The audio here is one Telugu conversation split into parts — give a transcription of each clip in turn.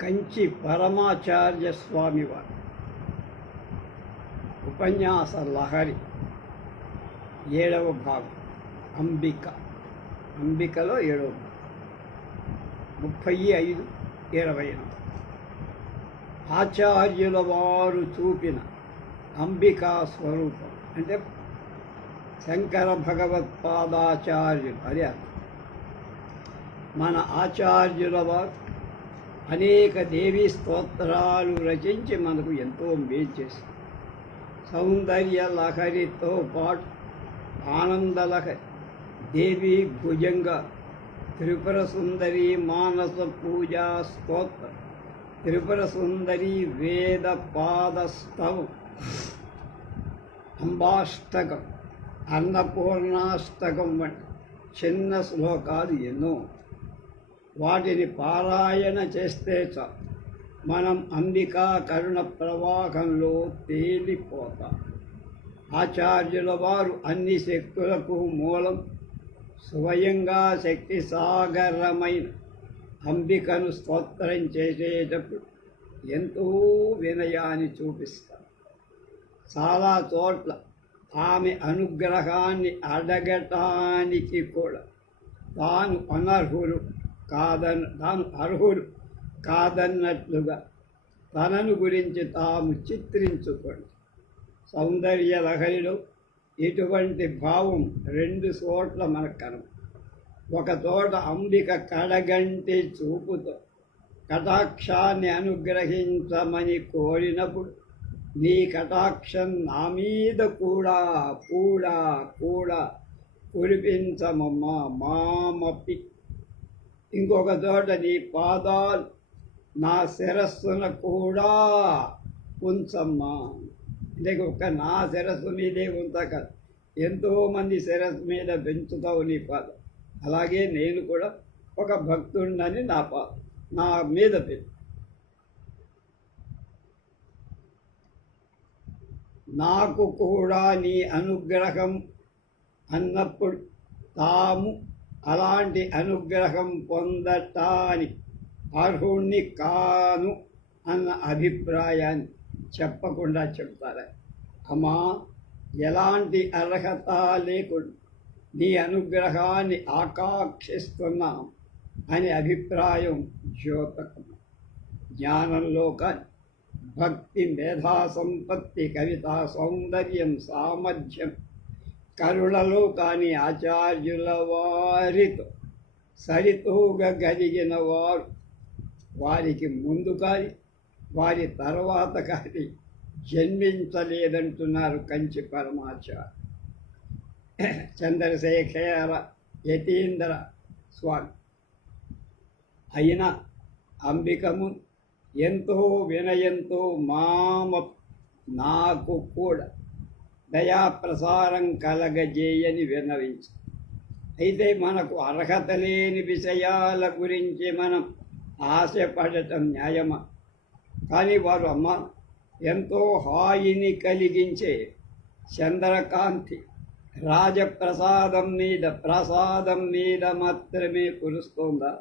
కంచి పరమాచార్య స్వామి వారు ఉపన్యాస లహరి. ఏడవ భాగం. అంబిక. అంబికలో ఏడవ భాగం. ముప్పై ఐదు ఇరవై ఎనిమిది ఆచార్యుల వారు చూపిన అంబికా స్వరూపం. అంటే శంకర భగవత్పాదాచార్యులు. అది మన ఆచార్యుల వారు అనేక దేవీ స్తోత్రాలు రచించి మనకు ఎంతో మేలు చేశారు సౌందర్య లహరితో పాటు ఆనంద లహరి దేవి భుజంగ త్రిపుర సుందరి మానస పూజా స్తోత్ర త్రిపుర సుందరి వేద పాదస్తవం అంబాష్టకం అన్నపూర్ణాష్టకం వంటి చిన్న శ్లోకాలు ఎన్నో వాటిని పారాయణ చేస్తే చాలు మనం అంబికా కరుణ ప్రవాహంలో తేలిపోతాం. ఆచార్యుల వారు అన్ని శక్తులకు మూలం. స్వయంగా శక్తి సాగరమైన అంబికను స్తోత్రం చేసేటప్పుడు ఎంతో వినయాన్ని చూపిస్తారు చాలా చోట్ల ఆమె అనుగ్రహాన్ని అడగటానికి కూడా తాను అనర్హులు కాదన్ తాను అర్హులు కాదన్నట్లుగా తనను గురించి తాము చిత్రించుకోండి. సౌందర్య లహరిలో ఇటువంటి భావం రెండు చోట్ల మనకు కనబడు ఒక తోట అంబిక కడగంటి చూపుతో కటాక్షాన్ని అనుగ్రహించమని కోరినప్పుడు నీ కటాక్షం నా మీద కూడా కూడా కూడా కురిపించమమ్మా మామపి ఇంకొక చోట నీ పాదాలు నా శిరస్సున కూడా ఉంచమ్మా. అంటే ఒక్క నా శిరస్సు మీదే ఉంచక ఎంతోమంది శిరస్సు మీద పెంచుతావు నీ పాదం. అలాగే నేను కూడా ఒక భక్తుడినని నా పా నా మీద పెట్టు నాకు కూడా నీ అనుగ్రహం అన్నప్పుడు తాము అలాంటి అనుగ్రహం పొందటానికి అర్హుణ్ణి కాను అన్న అభిప్రాయాన్ని చెప్పకుండా చెప్తారా? అమ్మా ఎలాంటి అర్హత లేకుండా నీ అనుగ్రహాన్ని ఆకాంక్షిస్తున్నాం అనే అభిప్రాయం జ్యోతకం. జ్ఞానంలో కానీ భక్తి మేధా సంపత్తి కవిత సౌందర్యం సామర్థ్యం కరుణలో కానీ ఆచార్యుల వారితో సరితూగగలిగిన వారు. వారికి ముందు కానీ వారి తర్వాత కానీ జన్మించలేదంటున్నారు కంచి పరమాచార్య చంద్రశేఖర యతీంద్ర స్వామి. అయినా అంబికము ఎంతో వినయంతో మామ నాకు కూడా దయాప్రసారం కలగజేయని విన్నవించు. అయితే మనకు అర్హత లేని విషయాల గురించి మనం ఆశపడటం న్యాయమా? కానీ వారు అమ్మ ఎంతో హాయిని కలిగించే చంద్రకాంతి రాజప్రసాదం మీద ప్రసాదం మీద మాత్రమే కురుస్తోందా?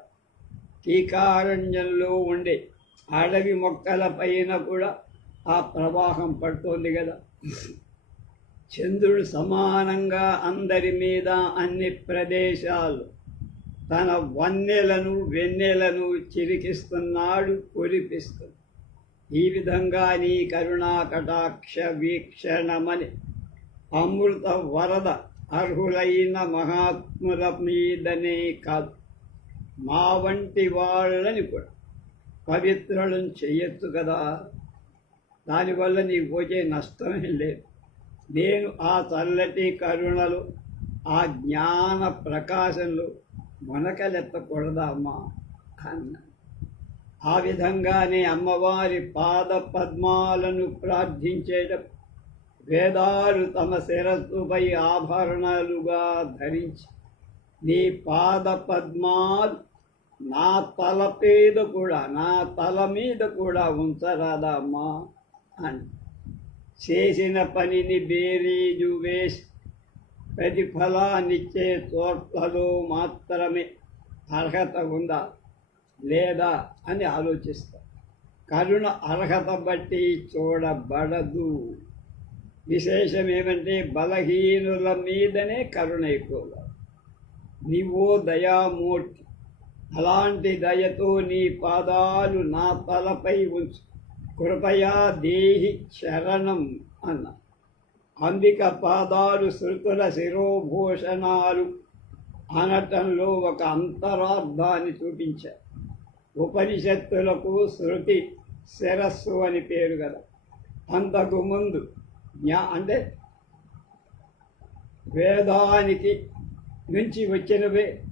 టీకారణ్యంలో ఉండే అడవి మొక్కల పైన కూడా ఆ ప్రవాహం పడుతోంది కదా. చంద్రుడు సమానంగా అందరి మీద అన్ని ప్రదేశాలు తన వన్నెలను వెన్నెలను చిరికిస్తున్నాడు కురిపిస్తుంది ఈ విధంగా నీ కరుణా కటాక్ష వీక్షణమని అమృత వరద అర్హులైన మహాత్ముల మీదనే కాదు మా వంటి వాళ్ళని కూడా పవిత్రులను చేయొచ్చు కదా. దానివల్ల నీకు పోచే నష్టమే లేదు. నేను ఆ చల్లటి కరుణలు ఆ జ్ఞాన ప్రకాశంలో మొనకలెత్తకూడదా అమ్మా అన్న ఆ విధంగానే అమ్మవారి పాద పద్మాలను ప్రార్థించేటప్పుడు వేదాలు తమ శిరస్సుపై ఆభరణాలుగా ధరించి నీ పాద పద్మాలు నా తల మీద కూడా నా తల మీద కూడా ఉంచరాదా అమ్మా అని చేసిన పనిని బేరీజు వేసి ప్రతిఫలాన్నిచ్చే చోట్లలో మాత్రమే అర్హత ఉందా లేదా అని ఆలోచిస్తారు కరుణ అర్హత బట్టి చూడబడదు. విశేషం ఏమంటే బలహీనుల మీదనే కరుణ ఎక్కువగా. నీవో దయామూర్తి అలాంటి దయతో నీ పాదాలు నా తలపై ఉంచు. కృపయా దేహి శరణం అన్న. అంబిక పాదాలు శృతుల శిరోభూషణాలు అనటంలో ఒక అంతరార్థాన్ని చూపించారు ఉపనిషత్తులకు శృతి శిరస్సు అని పేరు కదా అంతకు ముందు జ్ఞా అంటే వేదానికి నుంచి వచ్చినవే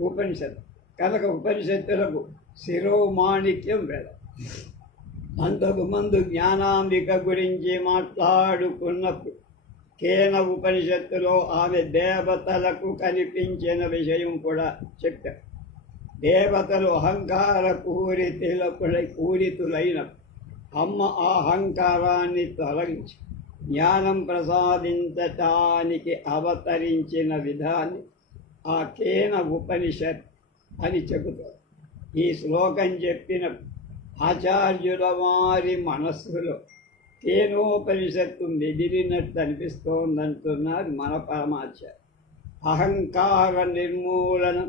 ఉపనిషత్తు. కనుక ఉపనిషత్తులకు శిరోమాణిక్యం వేదం. అంతకు ముందు జ్ఞానాంబిక గురించి మాట్లాడుకున్నప్పుడు కేన ఉపనిషత్తులో ఆమె దేవతలకు కనిపించిన విషయం కూడా చెప్పారు. దేవతలు అహంకార పూరితులకులై పూరితులైన అమ్మ ఆ అహంకారాన్ని తొలగించి జ్ఞానం ప్రసాదించటానికి అవతరించిన విధాన్ని ఆ కేన ఉపనిషత్ అని చెబుతారు. ఈ శ్లోకం చెప్పిన ఆచార్యుల వారి మనస్సులో కేనోపనిషత్తు మెదిలినట్టు అనిపిస్తోందంటున్నారు మన పరమాచార్య. అహంకార నిర్మూలనం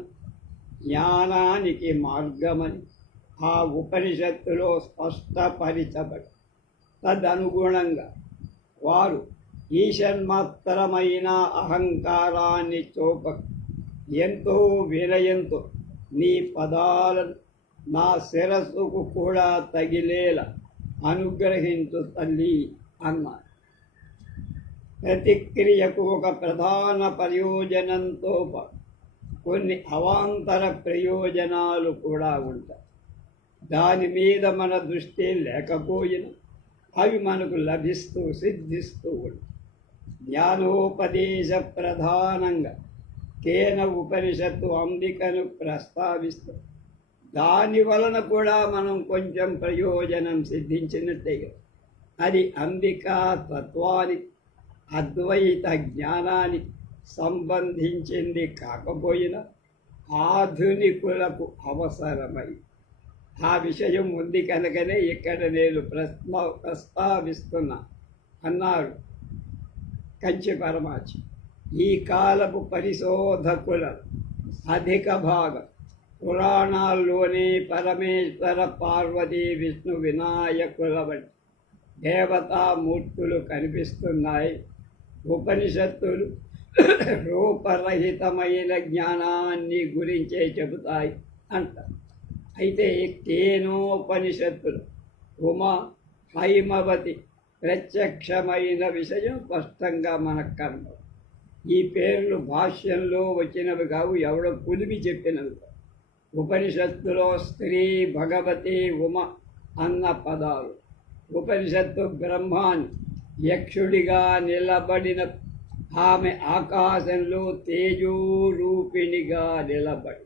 జ్ఞానానికి మార్గమని ఆ ఉపనిషత్తులో స్పష్టపరిచబడి తదనుగుణంగా వారు ఈషన్మాత్రమైన అహంకారాన్ని చూపక ఎంతో వినయంతో నీ పదాలను నా శిరస్సుకు కూడా తగిలేలా. అనుగ్రహించు తల్లి అన్నారు ప్రతిక్రియకు ఒక ప్రధాన ప్రయోజనంతో పాటు కొన్ని అవాంతర ప్రయోజనాలు కూడా ఉంటాయి. దాని మీద మన దృష్టి లేకపోయినా అవి మనకు లభిస్తూ సిద్ధిస్తూ ఉంటాయి. జ్ఞానోపదేశ ప్రధానంగా కేన ఉపనిషత్తు అంబికను ప్రస్తావిస్తుంది దాని వలన కూడా మనం కొంచెం ప్రయోజనం సిద్ధించినట్టే. అది అంబికా తత్వానికి అద్వైత జ్ఞానానికి సంబంధించింది కాకపోయినా ఆధునికులకు అవసరమై. ఆ విషయం ఉంది కనుకనే ఇక్కడ నేను ప్రస్తా ప్రస్తావిస్తున్నా. అన్నారు కంచి పరమాచి ఈ కాలపు పరిశోధకుల అధిక భాగం పురాణాల్లోని పరమేశ్వర పార్వతీ విష్ణు వినాయకుల వంటి దేవతామూర్తులు కనిపిస్తున్నాయి. ఉపనిషత్తులు రూపరహితమైన జ్ఞానాన్ని గురించే చెబుతాయి అంటారు అయితే తేనోపనిషత్తులు ఉమా హైమవతి ప్రత్యక్షమైన విషయం స్పష్టంగా మనకు కనబడు ఈ పేర్లు భాష్యంలో వచ్చినవి కావు ఎవడో పులిమి చెప్పినవి కావు. ఉపనిషత్తులో స్త్రీ భగవతి ఉమ అన్న పదాలు. ఉపనిషత్తు బ్రహ్మాన్ యక్షుడిగా నిలబడిన ఆమె ఆకాశంలో తేజోరూపిణిగా నిలబడి.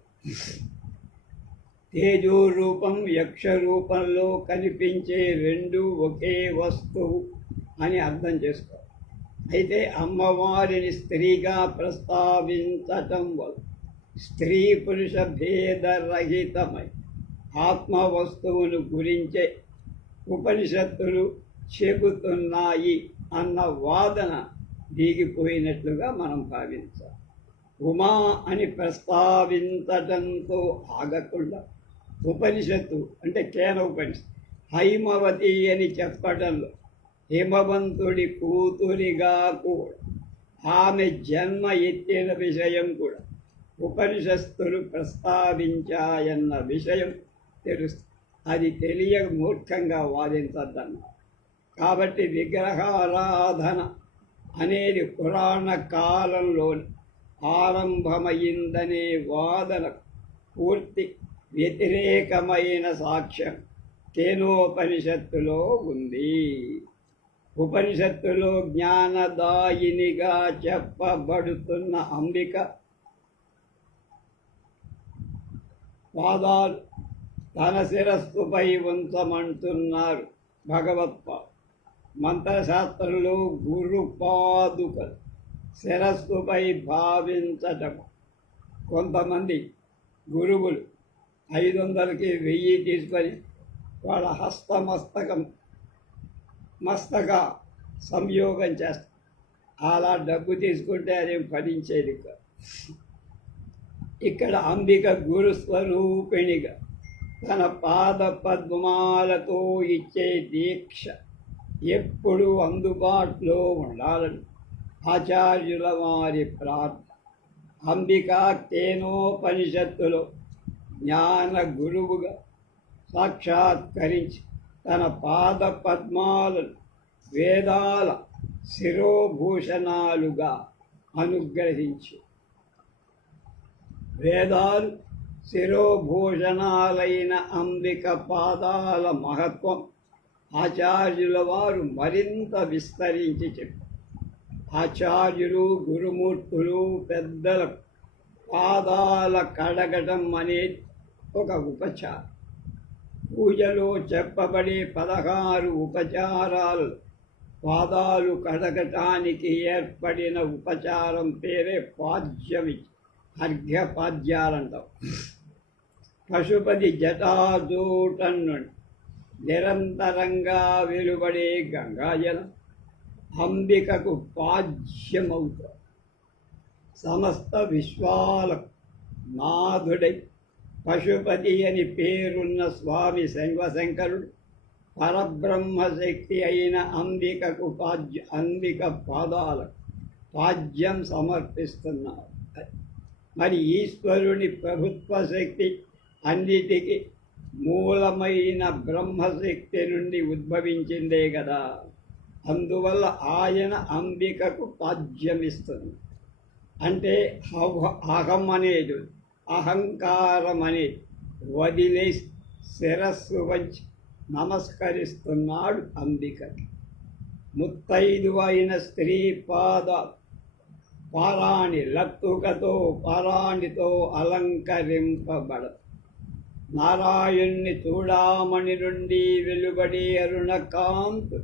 తేజోరూపం యక్షరూపంలో కనిపించే రెండు ఒకే వస్తువు అని అర్థం చేసుకో అయితే అమ్మవారిని స్త్రీగా ప్రస్తావించటం వల్ల స్త్రీ పురుష భేదరహితమై ఆత్మవస్తువును గురించే ఉపనిషత్తులు చెబుతున్నాయి అన్న వాదన దిగిపోయినట్లుగా మనం భావించాలి. ఉమా అని ప్రస్తావించటంతో ఆగకుండా ఉపనిషత్తు అంటే కేన ఉపనిషత్తు హైమవతి అని చెప్పటంలో హిమవంతుడి కూతురిగా కూడా ఆమె జన్మ ఎత్తిన విషయం కూడా ఉపనిషత్తులు ప్రస్తావించాయన్న విషయం తెలుసు. అది తెలియ మూర్ఖంగా వాదించద్దన్నారు కాబట్టి విగ్రహారాధన అనేది పురాణ కాలంలో ఆరంభమైందనే వాదన పూర్తి వ్యతిరేకమైన సాక్ష్యం కేనోపనిషత్తులో ఉంది. ఉపనిషత్తులో జ్ఞానదాయినిగా చెప్పబడుతున్న అంబిక పాదాలు తన శిరస్సుపై ఉంచమంటున్నారు భగవత్పా మంత్రశాస్త్రంలో గురుపాదుకలు. శిరస్సుపై భావించటం. కొంతమంది గురువులు ఐదు వందలకి వెయ్యి తీసుకొని వాళ్ళ హస్తమస్తకం మస్తక సంయోగం చేస్తారు. అలా డబ్బు తీసుకుంటే అదేం ఫలించేది కాదు ఇక్కడ అంబిక గురు స్వరూపిణిగా తన పాద పద్మాలతో ఇచ్చే దీక్ష ఎప్పుడు అందుబాటులో ఉండాలని ఆచార్యుల వారి ప్రార్థన. అంబికా తేనోపనిషత్తులో జ్ఞాన గురువుగా సాక్షాత్కరించి తన పాద పద్మాలను వేదాల శిరోభూషణాలుగా అనుగ్రహించు వేదాలు శిరోభూషణాలైన అంబిక పాదాల మహత్వం ఆచార్యుల వారు మరింత విస్తరించి చెప్పారు ఆచార్యులు గురుమూర్తులు పెద్దల పాదాల కడగటం అనేది ఒక ఉపచారం. పూజలో చెప్పబడే పదహారు ఉపచారాలు పాదాలు కడగటానికి ఏర్పడిన ఉపచారం పేరే అర్ఘ్యపాద్యాలు అంటాం పశుపతి జటాదూటన్ను నుండి నిరంతరంగా వెలువడే గంగాజలం అంబికకు పాజ్యమవుతాం సమస్త విశ్వాలకు నాథుడై పశుపతి అని పేరున్న స్వామి శంకరుడు పరబ్రహ్మశక్తి అయిన అంబికకు పాద్య అంబిక పాదాలకు పాద్యం సమర్పిస్తున్నారు మరి ఈశ్వరుని ప్రభుత్వ శక్తి అన్నిటికీ మూలమైన బ్రహ్మశక్తి నుండి ఉద్భవించిందే కదా. అందువల్ల ఆయన అంబికకు పాద్యమిస్తుంది. అంటే అహ- అహం అనేది అహంకారం అనేది వదిలేసి శిరస్సు వచ్చి నమస్కరిస్తున్నాడు అంబికకి ముత్తైదు అయిన స్త్రీ పాద పారాణి లత్తుకతో పారాణితో అలంకరింపబడ నారాయణ్ణి చూడామణి నుండి వెలువడి అరుణకాంతు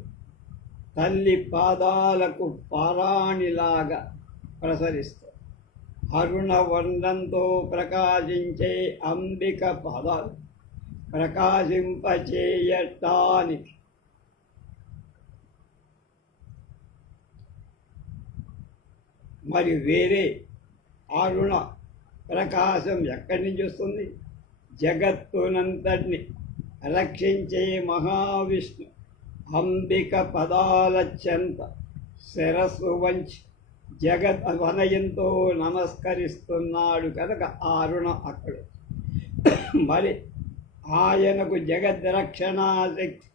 తల్లి పాదాలకు పారాణిలాగా ప్రసరిస్తారు అరుణ వర్ణంతో ప్రకాశించే అంబిక పదాలు ప్రకాశింపచేయటానికి మరి వేరే అరుణ ప్రకాశం ఎక్కడి నుంచి వస్తుంది? జగత్తునంతటిని రక్షించే మహావిష్ణు అంబిక పదాల చెంత శిరస్సు వంచి జగత్ వనయంతో నమస్కరిస్తున్నాడు కనుక ఆ రుణం అక్కడ. మరి ఆయనకు జగత్ రక్షణాశక్తి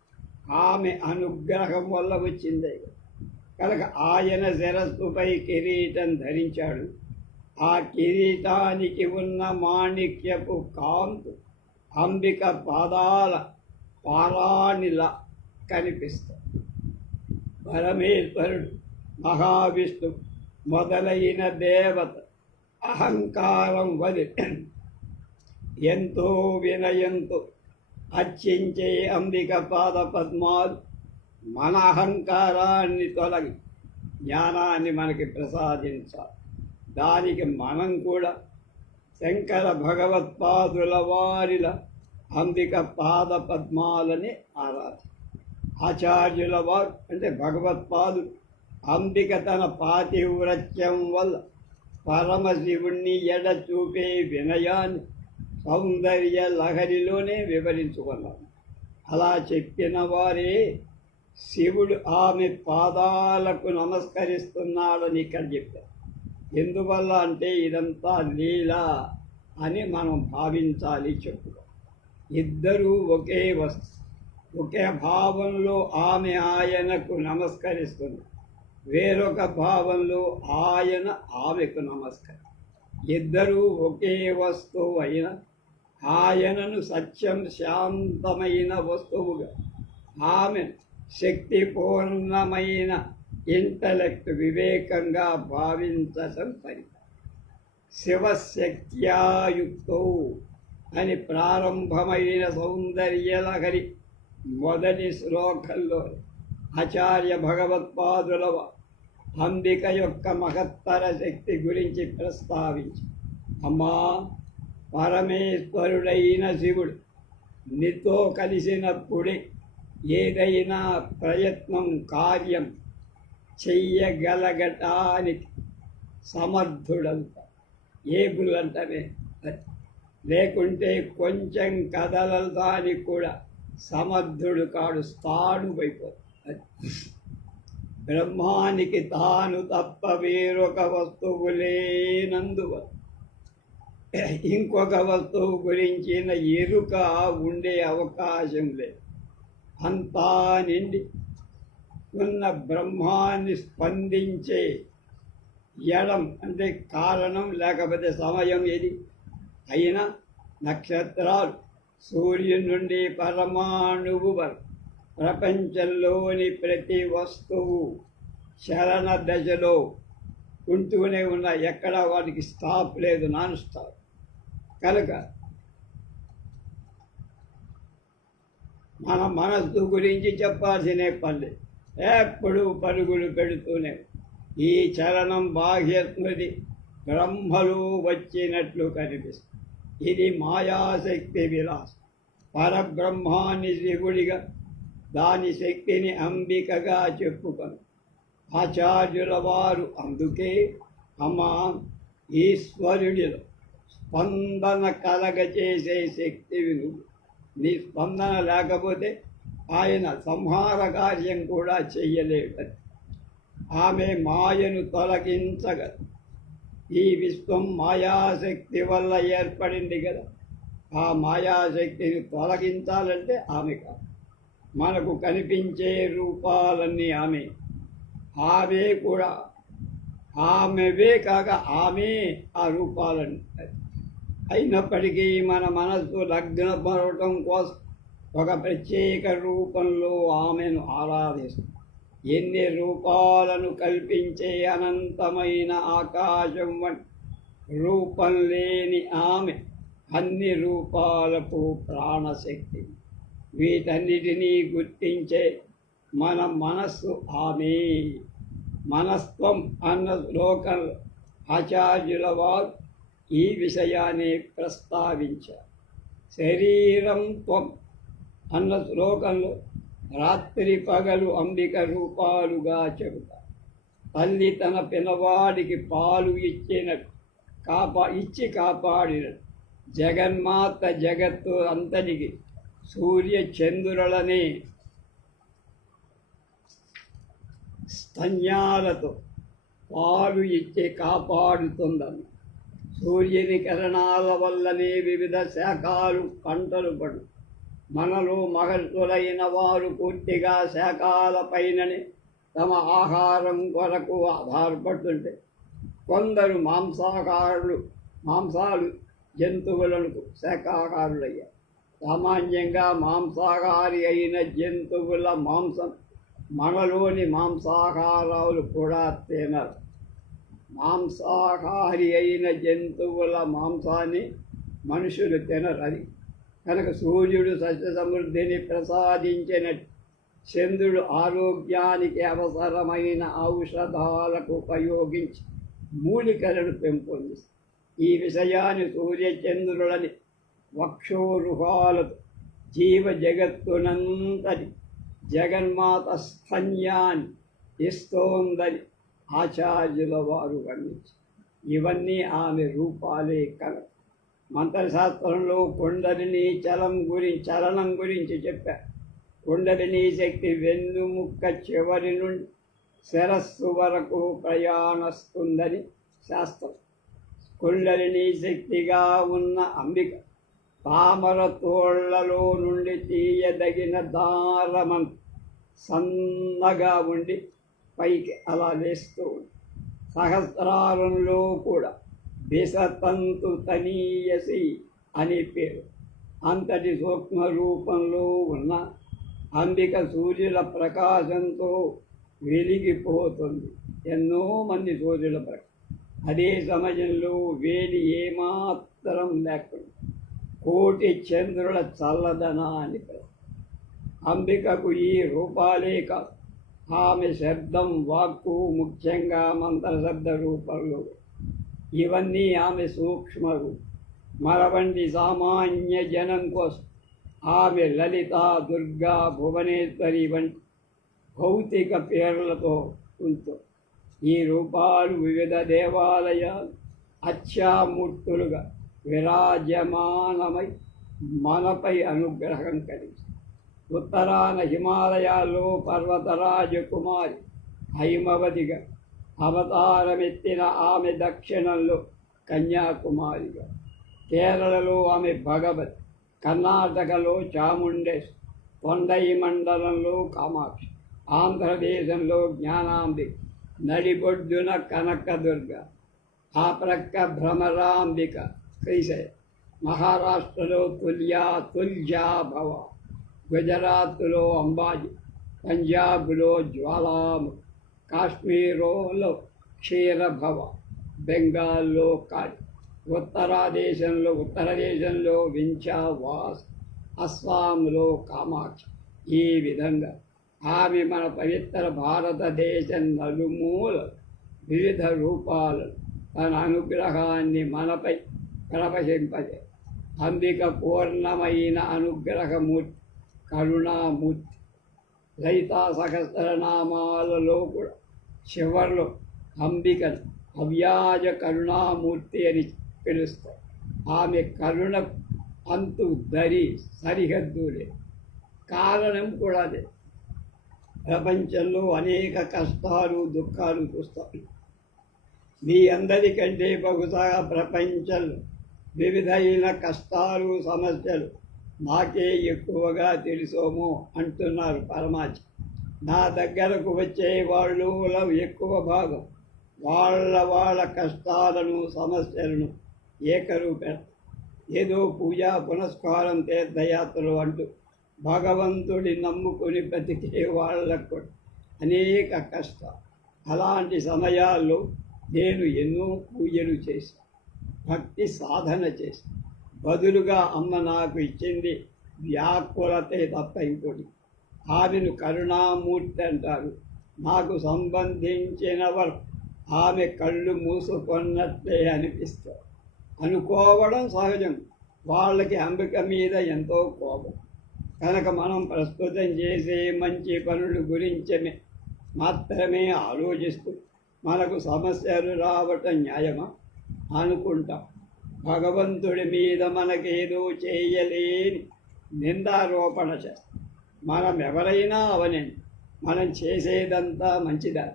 ఆమె అనుగ్రహం వల్ల వచ్చిందే. కనుక ఆయన శిరస్సుపై కిరీటం ధరించాడు. ఆ కిరీటానికి ఉన్న మాణిక్యపు కాంతు అంబిక పాదాల పారాణిలా కనిపిస్తుంది. పరమేశ్వరుడు మహావిష్ణు మొదలైన దేవత అహంకారం వది ఎంతో వినయంతో అర్చించే అంబిక పాద పద్మాలు మన అహంకారాన్ని తొలగి జ్ఞానాన్ని మనకి ప్రసాదించాలి. దానికి మనం కూడా శంకర భగవత్పాదుల వారిల అంబిక పాద పద్మాలని ఆరాధి. ఆచార్యుల వారు అంటే భగవత్పాదు అంబిక తన పాతివ్రత్యం వల్ల పరమశివుణ్ణి ఎడ చూపే వినయాన్ని సౌందర్య లహరిలోనే వివరించుకున్నాను అలా చెప్పిన వారే శివుడు ఆమె పాదాలకు నమస్కరిస్తున్నాడని ఇక్కడ చెప్పారు ఎందువల్ల అంటే ఇదంతా లీల అని మనం భావించాలి చెప్పుకో ఇద్దరూ ఒకే వస్తు ఒకే భావంలో ఆమె ఆయనకు నమస్కరిస్తుంది. వేరొక భావంలో ఆయన ఆమెకు నమస్కారం ఇద్దరూ ఒకే వస్తువు అయిన ఆయనను సత్యం శాంతమైన వస్తువుగా ఆమె శక్తిపూర్ణమైన ఇంటలెక్ట్ వివేకంగా భావించటం ఫలితం శివశక్త్యాయుక్తో అని ప్రారంభమైన సౌందర్యలహరి మొదటి శ్లోకంలో ఆచార్య భగవత్పాదుల అంబిక యొక్క మహత్తర శక్తి గురించి ప్రస్తావించి అమ్మా పరమేశ్వరుడైన శివుడు నీతో కలిసినప్పుడే ఏదైనా ప్రయత్నం కార్యం చెయ్యగలగటానికి సమర్థుడంతా ఏబుల్ అంటనే లేకుంటే కొంచెం కదలడానికి కూడా సమర్థుడు కాడు స్థాడు అయిపోతుంది బ్రహ్మానికి తాను తప్ప వేరొక వస్తువు లేనందువల్ల ఇంకొక వస్తువు గురించిన ఎరుక ఉండే అవకాశం లేదు. అంతా నిండి ఉన్న బ్రహ్మాన్ని స్పందించే ఎడం అంటే కారణం లేకపోతే సమయం ఏది? అయినా నక్షత్రాలు సూర్యుని నుండి పరమాణువు వరకు ప్రపంచంలోని ప్రతి వస్తువు చలన దశలో ఉంటూనే ఉన్న ఎక్కడ వాటికి స్టాప్ లేదు నాన్ స్టాప్ కనుక మన మనస్సు గురించి చెప్పాల్సిన పని ఎప్పుడు పరుగులు పెడుతూనే ఈ చలనం బాహ్య స్మృతి బ్రహ్మలు వచ్చినట్లు కనిపిస్తుంది. ఇది మాయాశక్తి విలాసం. పరబ్రహ్మాన్ని శివుడిగా దాని శక్తిని అంబికగా చెప్పుకొని. ఆచార్యుల వారు అందుకే అమ్మా ఈశ్వరుడిలో స్పందన కలగచేసే శక్తివి నువ్వు నీ స్పందన లేకపోతే ఆయన సంహార కార్యం కూడా చెయ్యలేడు ఆమె మాయను తొలగించగలదు ఈ విశ్వం మాయాశక్తి వల్ల ఏర్పడింది కదా. ఆ మాయాశక్తిని తొలగించాలంటే ఆమె కాదు. మనకు కనిపించే రూపాలన్నీ ఆమె. ఆమె కూడా. ఆమెవే కాక ఆమె ఆ రూపాలని అయినప్పటికీ మన మనస్సు లగ్నపడటం కోసం ఒక ప్రత్యేక రూపంలో ఆమెను ఆరాధిస్తుంది ఎన్ని రూపాలను కల్పించే అనంతమైన ఆకాశం వంటి రూపం లేని ఆమె అన్ని రూపాలకు ప్రాణశక్తి. వీటన్నిటినీ గుర్తించే మన మనస్సు ఆమె. మనస్త్వం అన్న శ్లోకం ఆచార్యుల వారు ఈ విషయాన్ని ప్రస్తావించారు శరీరం త్వం అన్న శ్లోకంలో రాత్రి పగలు అంబిక రూపాలుగా చెబుతారు తల్లి తన పినవాడికి పాలు ఇచ్చినట్టు కాపా ఇచ్చి కాపాడినట్టు జగన్మాత జగత్తు అంతటికి సూర్య చంద్రులనే స్తన్యాలతో పాలు ఇచ్చి కాపాడుతుందన్న సూర్యుని కిరణాల వల్లనే వివిధ శాఖలు పంటలు పడు. మనలో మహర్షులైన వారు పూర్తిగా శాఖల పైననే తమ ఆహారం కొరకు ఆధారపడుతుంటే కొందరు మాంసాహారులు మాంసాలు జంతువులకు శాఖాహారులయ్యారు. సామాన్యంగా మాంసాహారి అయిన జంతువుల మాంసం మనలోని మాంసాహారాలు కూడా తినరు. మాంసాహారి అయిన జంతువుల మాంసాన్ని మనుషులు తినరది. కనుక సూర్యుడు సస్య సమృద్ధిని ప్రసాదించిన చంద్రుడు ఆరోగ్యానికి అవసరమైన ఔషధాలకు ఉపయోగించి మూలికలను పెంపొందిస్తుంది ఈ విషయాన్ని సూర్యచంద్రులని వక్షోరుహాలతో జీవ జగత్తునంతటి జగన్మాత స్తన్యాన్ని ఇస్తోందని ఆచార్యుల వారు వర్ణించి. ఇవన్నీ ఆమె రూపాలే కల మంత్రశాస్త్రంలో కొండలిని చలం గురించి చలనం గురించి చెప్పారు కుండలిని శక్తి వెన్నుముక్క చివరి నుండి శిరస్సు వరకు ప్రయాణిస్తుందని శాస్త్రం. కుండలిని శక్తిగా ఉన్న అంబిక తామర తోళ్ళలో నుండి తీయదగిన దారమం సన్నగా ఉండి పైకి అలా వేస్తూ ఉంది. సహస్రారంలో కూడా విసతంతు తనీయసి అనే పేరు. అంతటి సూక్ష్మ రూపంలో ఉన్న అంబిక సూర్యుల ప్రకాశంతో వెలిగిపోతుంది. ఎన్నో మంది సూర్యుల ప్రకాశం. అదే సమయంలో వేడి ఏమాత్రం లేకుండా కోటి చంద్రుల చల్లదనాన్ని ప్రకాశం. అంబికకు ఈ రూపాలే కాదు. ఆమె శబ్దం వాక్కు ముఖ్యంగా మంత్రశబ్ద రూపంలో. ఇవన్నీ ఆమె సూక్ష్మలు. మరవండి సామాన్య జనం కోసం ఆమె లలిత దుర్గా భువనేశ్వరి వంటి భౌతిక పేర్లతో ఉంటూ ఈ రూపాలు వివిధ దేవాలయాలు అత్యామూర్తులుగా విరాజమానమై మనపై అనుగ్రహం కలిగి ఉత్తరాన హిమాలయాల్లో పర్వతరాజు కుమారి హైమవతిగా అవతారమెత్తిన ఆమె దక్షిణంలో కన్యాకుమారిగా కేరళలో ఆమె భగవతి కర్ణాటకలో చాముండేశ్ కొండయి మండలంలో కామాక్షి ఆంధ్రదేశంలో జ్ఞానాంబిక నడిబొడ్డున కనకదుర్గ ఆ ప్రక్క భ్రమరాంబిక శ్రీశైల మహారాష్ట్రలో తుల్యా తుల్జా భవ గుజరాత్లో అంబాజీ పంజాబ్లో జ్వాలాము కాశ్మీరులో క్షీరభవ బెంగాల్లో కాళి ఉత్తరదేశంలో ఉత్తర దేశంలో వింఛావాస్ అస్సాంలో కామాక్షి. ఈ విధంగా ఆమె మన పవిత్ర భారతదేశ నలుమూల వివిధ రూపాలను తన అనుగ్రహాన్ని మనపై ప్రవహింపజే అంబిక పూర్ణమైన అనుగ్రహమూర్తి కరుణామూర్తి. లలితా సహస్రనామాలలో కూడా చివరిలో అంబికను అవ్యాజ కరుణామూర్తి అని పిలుస్తారు. ఆమె కరుణ అంతు దరి సరిహద్దు లేదు కారణం కూడా అదే. ప్రపంచంలో అనేక కష్టాలు దుఃఖాలు చూస్తాం మీ అందరికంటే బహుశా ప్రపంచంలో వివిధైన కష్టాలు సమస్యలు నాకే ఎక్కువగా తెలుసోము అంటున్నారు పరమాచి నా దగ్గరకు వచ్చే వాళ్ళు ఎక్కువ భాగం వాళ్ళ వాళ్ళ కష్టాలను సమస్యలను ఏకరూప ఏదో పూజా పునస్కారం తీర్థయాత్రలు అంటూ భగవంతుడి నమ్ముకొని బ్రతికే వాళ్ళకు అనేక కష్టాలు. అలాంటి సమయాల్లో నేను ఎన్నో పూజలు చేశాను భక్తి సాధన చేసి బదులుగా అమ్మ నాకు ఇచ్చింది వ్యాకులతే తప్ప ఇంకోటి. ఆమెను కరుణామూర్తి అంటారు. నాకు సంబంధించిన వరకు ఆమె కళ్ళు మూసుకున్నట్టే అనిపిస్తారు అనుకోవడం సహజం. వాళ్ళకి అంబిక మీద ఎంతో కోపం. కనుక మనం ప్రస్తుతం చేసే మంచి పనుల గురించి మాత్రమే ఆలోచిస్తూ మనకు సమస్యలు రావటం న్యాయమా? అనుకుంటాం. భగవంతుడి మీద మనకేదో చేయలేని నిందారోపణ మనం ఎవరైనా అవనండి మనం చేసేదంతా మంచిదా?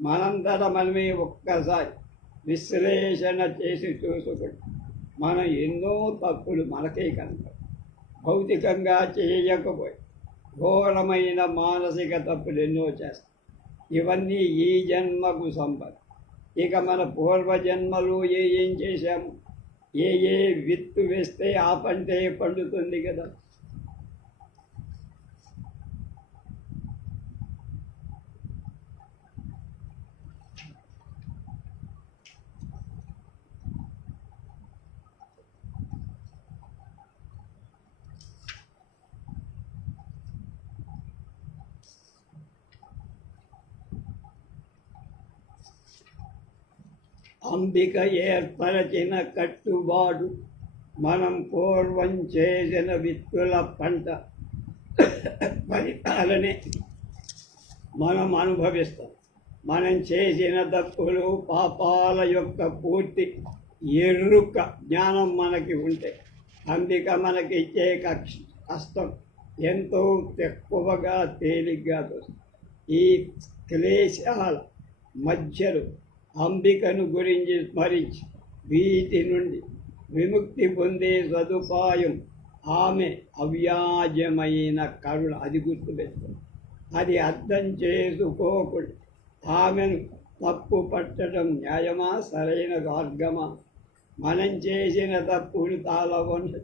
మనంతట మనమే ఒక్కసారి విశ్లేషణ చేసి చూసుకుంటాం. మనం ఎన్నో తప్పులు మనకే కనుక భౌతికంగా చేయకపోయి ఘోరమైన మానసిక తప్పులు ఎన్నో చేస్తాం. ఇవన్నీ ఈ జన్మకు సంపద. ఇక మన పూర్వజన్మలు ఏ ఏం చేశాము? ఏ ఏ విత్తు వేస్తే ఆ పంటే పండుతుంది కదా? అంబిక ఏర్పరచిన కట్టుబాటు? మనం పూర్వం చేసిన విత్తుల పంట ఫలితాలనే మనం అనుభవిస్తాం. మనం చేసిన తప్పులు పాపాల యొక్క పూర్తి ఎరుక జ్ఞానం మనకి ఉంటే అంబిక మనకి ఇచ్చే కక్ష కష్టం ఎంతో తక్కువగా తేలిగ్గా ఈ క్లేశాల మధ్యలో అంబికను గురించి స్మరించి వీటి నుండి విముక్తి పొందే సదుపాయం ఆమె అవ్యాజమైన కరుణ. అది గుర్తుపెట్టుకుంది అది అర్థం చేసుకోకుండా ఆమెను తప్పు పట్టడం న్యాయమా? సరైన మార్గమా? మనం చేసిన తప్పులు తాళవండి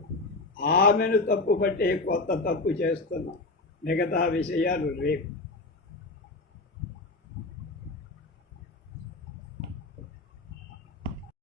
ఆమెను తప్పు పట్టే కొత్త తప్పు చేస్తున్నాం. మిగతా విషయాలు రేపు.